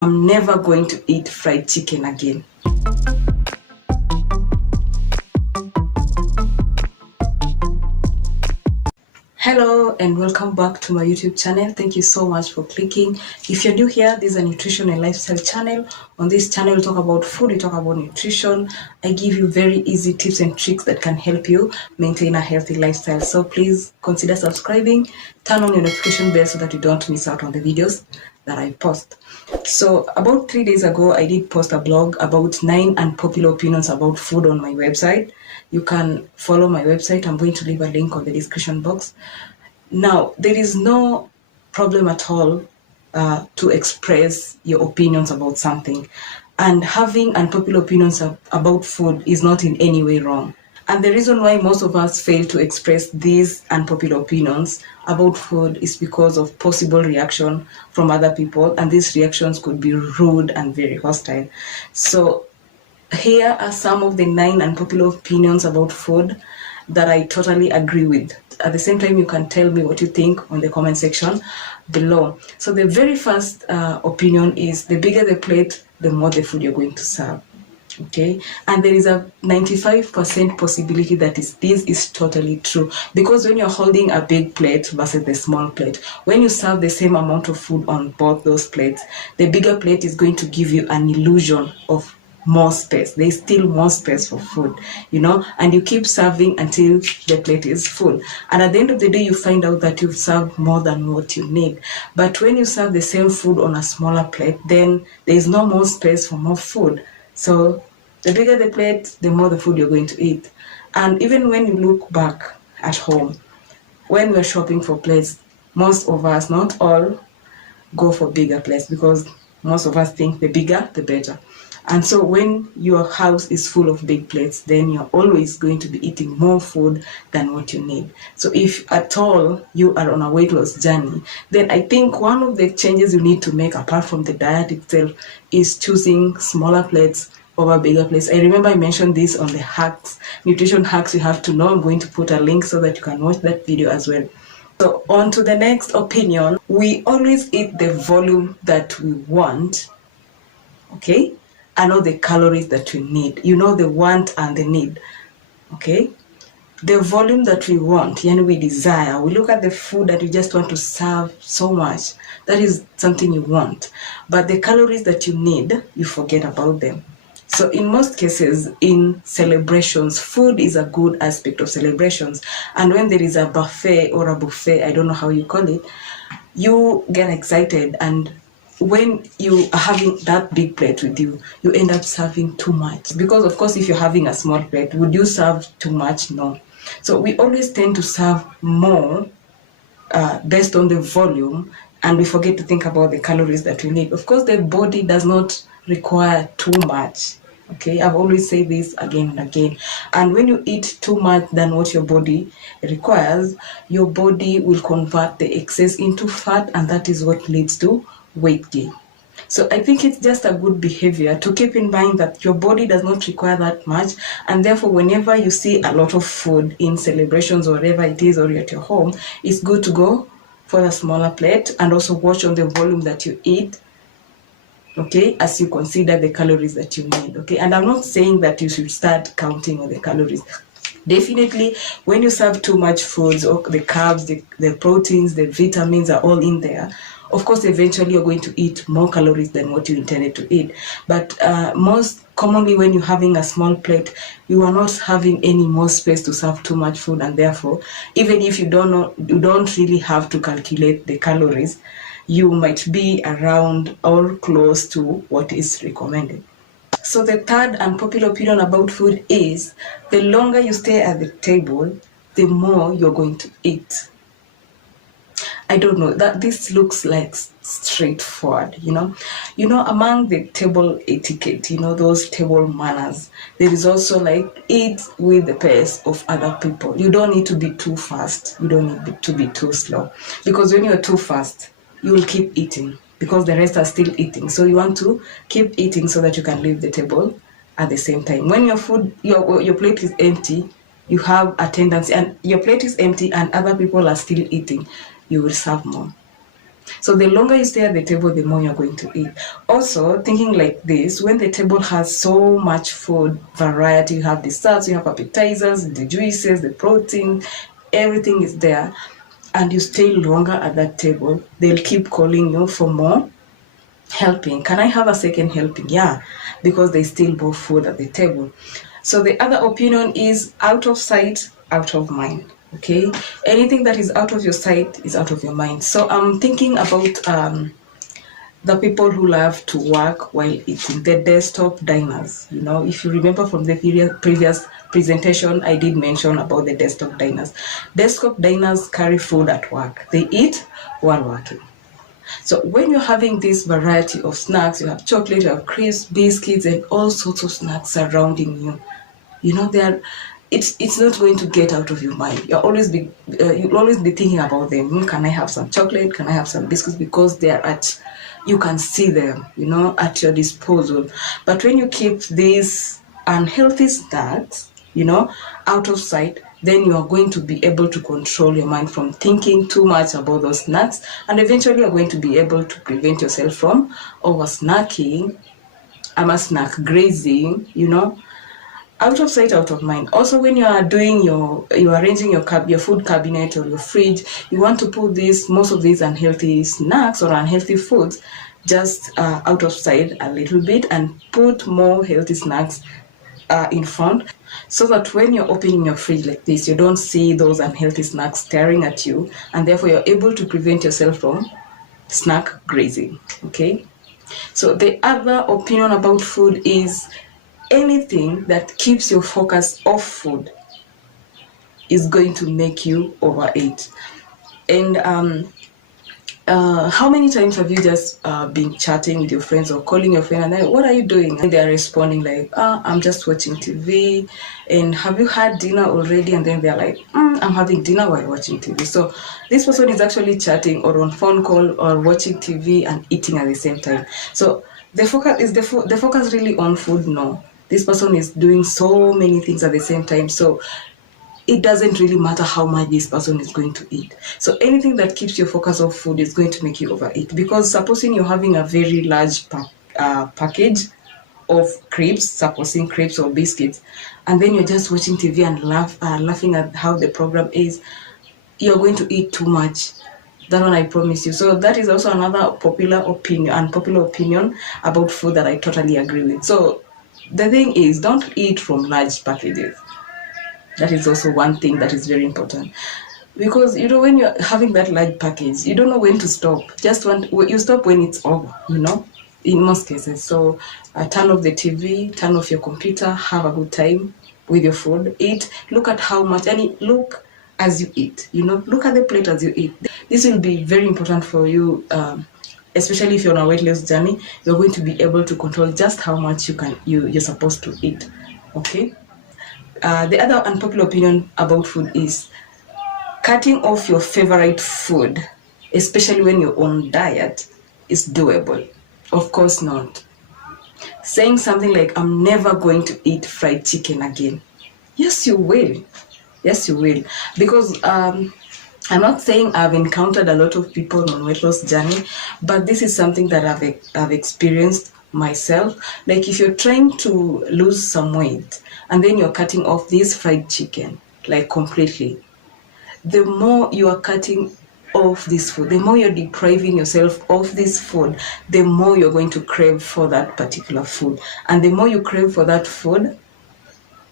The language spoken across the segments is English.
I'm never going to eat fried chicken again. Hello and welcome back to my YouTube channel. Thank you so much for clicking. If you're new here, this is a nutrition and lifestyle channel. On this channel, we talk about food, we talk about nutrition. I give you very easy tips and tricks that can help you maintain a healthy lifestyle. So please consider subscribing, turn on your notification bell so that you don't miss out on the videos that I post. So about 3 days ago, I did post a blog about 9 unpopular opinions about food on my website. You can follow my website. I'm going to leave a link on the description box. Now, there is no problem at all to express your opinions about something. And having unpopular opinions about food is not in any way wrong. And the reason why most of us fail to express these unpopular opinions about food is because of possible reaction from other people. And these reactions could be rude and very hostile. So here are some of the 9 unpopular opinions about food that I totally agree with. At the same time, you can tell me what you think on the comment section below. So the very first opinion is the bigger the plate, the more the food you're going to serve. Okay, and there is a 95% possibility that this is totally true, because when you're holding a big plate versus the small plate, when you serve the same amount of food on both those plates, the bigger plate is going to give you an illusion of more space. There's still more space for food, and you keep serving until the plate is full. And at the end of the day, you find out that you've served more than what you need. But when you serve the same food on a smaller plate, then there is no more space for more food. So the bigger the plate, the more the food you're going to eat. And even when you look back at home, when we're shopping for plates, most of us, not all, go for bigger plates because most of us think the bigger, the better. And so when your house is full of big plates, then you're always going to be eating more food than what you need. So if at all you are on a weight loss journey, then I think one of the changes you need to make, apart from the diet itself, is choosing smaller plates over bigger plates. I remember I mentioned this on the hacks, nutrition hacks you have to know. I'm going to put a link so that you can watch that video as well. So on to the next opinion. We always eat the volume that we want, okay? And not the calories that we need. You know, the want and the need, okay? The volume that we want, we desire. We look at the food that you just want to serve so much. That is something you want. But the calories that you need, you forget about them. So in most cases, in celebrations, food is a good aspect of celebrations. And when there is a buffet or a buffet, I don't know how you call it, you get excited. And when you are having that big plate with you, you end up serving too much. Because of course, if you're having a small plate, would you serve too much? No. So we always tend to serve more based on the volume, and we forget to think about the calories that we need. Of course, the body does not require too much. Okay, I've always said this again and again. And when you eat too much than what your body requires, your body will convert the excess into fat, and that is what leads to weight gain. So I think it's just a good behavior to keep in mind that your body does not require that much, and therefore whenever you see a lot of food in celebrations or wherever it is, or at your home, it's good to go for the smaller plate and also watch on the volume that you eat, okay, as you consider the calories that you need, okay? And I'm not saying that you should start counting on the calories. Definitely, when you serve too much foods, or the carbs, the proteins, the vitamins are all in there, of course, eventually you're going to eat more calories than what you intended to eat. But most commonly, when you're having a small plate, you are not having any more space to serve too much food, and therefore, even if you don't really have to calculate the calories, you might be around or close to what is recommended. So the third unpopular opinion about food is the longer you stay at the table, the more you're going to eat. I don't know, that this looks like straightforward, among the table etiquette, those table manners, there is also like eat with the pace of other people. You don't need to be too fast. You don't need to be too slow, because when you're too fast, you will keep eating because the rest are still eating. So you want to keep eating so that you can leave the table at the same time. When your plate is empty, you have a tendency, and your plate is empty and other people are still eating, you will serve more. So the longer you stay at the table, the more you're going to eat. Also, thinking like this, when the table has so much food variety, you have desserts, you have appetizers, the juices, the protein, everything is there, and you stay longer at that table, they'll keep calling you for more helping. Can I have a second helping? Yeah, because there's still more food at the table. So the other opinion is out of sight, out of mind. Okay, anything that is out of your sight is out of your mind. So I'm thinking about the people who love to work while eating, the desktop diners. You know, if you remember from the previous presentation, I did mention about the desktop diners. Desktop diners carry food at work. They eat while working. So when you're having this variety of snacks, you have chocolate, you have crisps, biscuits, and all sorts of snacks surrounding you. You know, it's not going to get out of your mind. You'll always be thinking about them. Can I have some chocolate? Can I have some biscuits? Because you can see them, you know, at your disposal. But when you keep these unhealthy snacks, you know, out of sight, then you are going to be able to control your mind from thinking too much about those snacks, and eventually you're going to be able to prevent yourself from over snacking, snack grazing, you know. Out of sight, out of mind. Also, when you are arranging your food cabinet or your fridge, you want to put most of these unhealthy snacks or unhealthy foods just out of sight a little bit, and put more healthy snacks in front, so that when you're opening your fridge like this, you don't see those unhealthy snacks staring at you, and therefore you're able to prevent yourself from snack grazing. Okay, so the other opinion about food is anything that keeps your focus off food is going to make you overeat. And how many times have you just been chatting with your friends or calling your friend and then, what are you doing? And they're responding like, I'm just watching TV. And have you had dinner already? And then they're like, I'm having dinner while watching TV. So this person is actually chatting or on phone call or watching TV and eating at the same time. So the focus is the focus really on food? No. This person is doing so many things at the same time. So it doesn't really matter how much this person is going to eat. So anything that keeps your focus off food is going to make you overeat. Because supposing you're having a very large package of supposing crepes or biscuits, and then you're just watching TV and laughing at how the program is, you're going to eat too much. That one I promise you. So that is also another unpopular opinion about food that I totally agree with. So the thing is, don't eat from large packages. That is also one thing that is very important. Because, you know, when you're having that large package, you don't know when to stop. You stop when it's over, you know, in most cases. So turn off the TV, turn off your computer, have a good time with your food, eat, look at how much, and look as you eat, you know, look at the plate as you eat. This will be very important for you, especially if you're on a weight loss journey. You're going to be able to control just how much you're supposed to eat, okay? The other unpopular opinion about food is cutting off your favorite food, especially when you're on diet, is doable. Of course not. Saying something like, I'm never going to eat fried chicken again. Yes, you will. Yes, you will. Because I'm not saying I've encountered a lot of people on weight loss journey, but this is something that I've experienced myself. Like if you're trying to lose some weight and then you're cutting off this fried chicken, like completely, the more you are cutting off this food, the more you're depriving yourself of this food, the more you're going to crave for that particular food. And the more you crave for that food,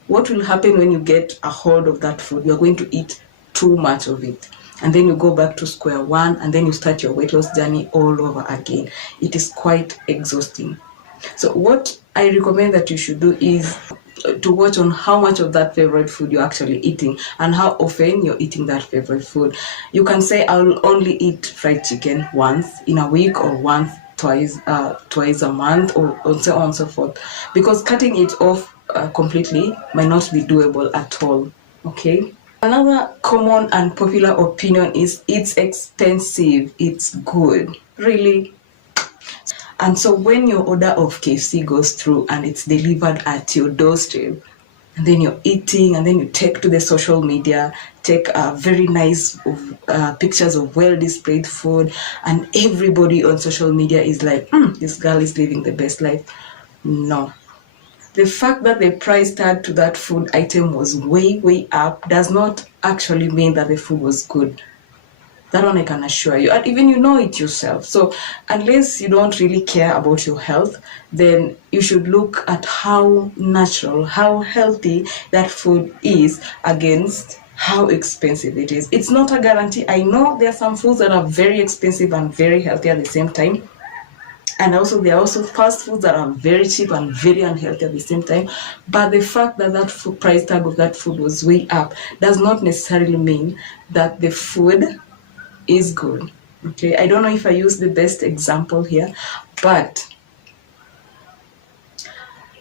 what will happen when you get a hold of that food? You're going to eat too much of it. And then you go back to square one, and then you start your weight loss journey all over again. It is quite exhausting. So what I recommend that you should do is to watch on how much of that favorite food you're actually eating and how often you're eating that favorite food. You can say, I'll only eat fried chicken once in a week or twice a month, or so on and so forth. Because cutting it off completely might not be doable at all, okay? Another common and popular opinion is it's expensive, it's good. Really? And so when your order of KFC goes through and it's delivered at your doorstep, and then you're eating, and then you take to the social media, take very nice pictures of well displayed food, and everybody on social media is like, this girl is living the best life. No. The fact that the price tag to that food item was way up does not actually mean that the food was good. That one I can assure you. And even you know it yourself. So unless you don't really care about your health, then you should look at how natural, how healthy that food is against how expensive it is. It's not a guarantee. I know there are some foods that are very expensive and very healthy at the same time. And also there are also fast foods that are very cheap and very unhealthy at the same time. But the fact that that food price tag of that food was way up does not necessarily mean that the food is good. Okay, I don't know if I use the best example here, but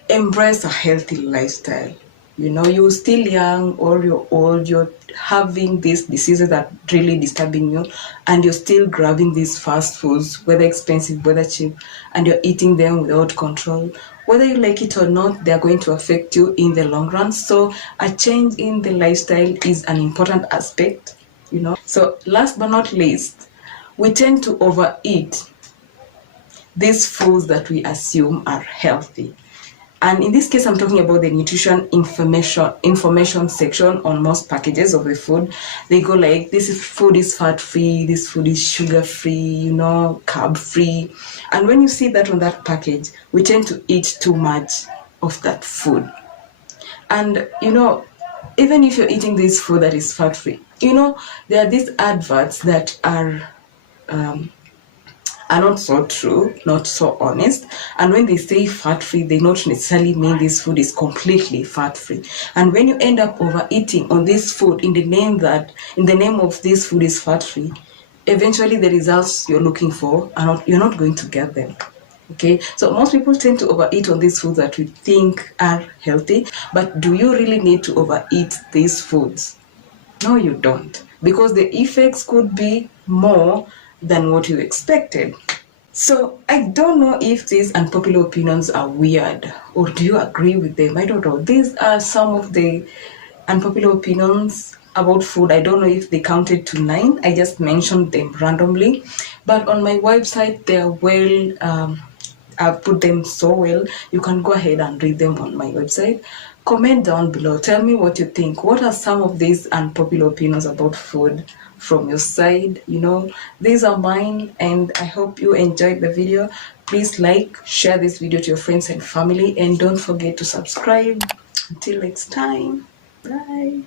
embrace a healthy lifestyle. You know, you're still young or you're old, you're having these diseases that really disturbing you, and you're still grabbing these fast foods, whether expensive, whether cheap, and you're eating them without control. Whether you like it or not, they're going to affect you in the long run. So a change in the lifestyle is an important aspect, you know. So last but not least, we tend to overeat these foods that we assume are healthy. And in this case, I'm talking about the nutrition information section on most packages of the food. They go like, food is fat-free, this food is sugar-free, you know, carb-free. And when you see that on that package, we tend to eat too much of that food. And, you know, even if you're eating this food that is fat-free, you know, there are these adverts that are not so true, not so honest. And when they say fat-free, they not necessarily mean this food is completely fat-free. And when you end up overeating on this food in the name of this food is fat-free, eventually the results you're looking for you're not going to get them. Okay, so most people tend to overeat on these foods that we think are healthy, but do you really need to overeat these foods? No, you don't, because the effects could be more than what you expected. So I don't know if these unpopular opinions are weird, or do you agree with them? I don't know. These are some of the unpopular opinions about food. I don't know if they counted to 9. I just mentioned them randomly. But on my website, they're I've put them so well. You can go ahead and read them on my website. Comment down below. Tell me what you think. What are some of these unpopular opinions about food from your side? You know, these are mine, and I hope you enjoyed the video. Please like, share this video to your friends and family, and don't forget to subscribe. Until next time, bye.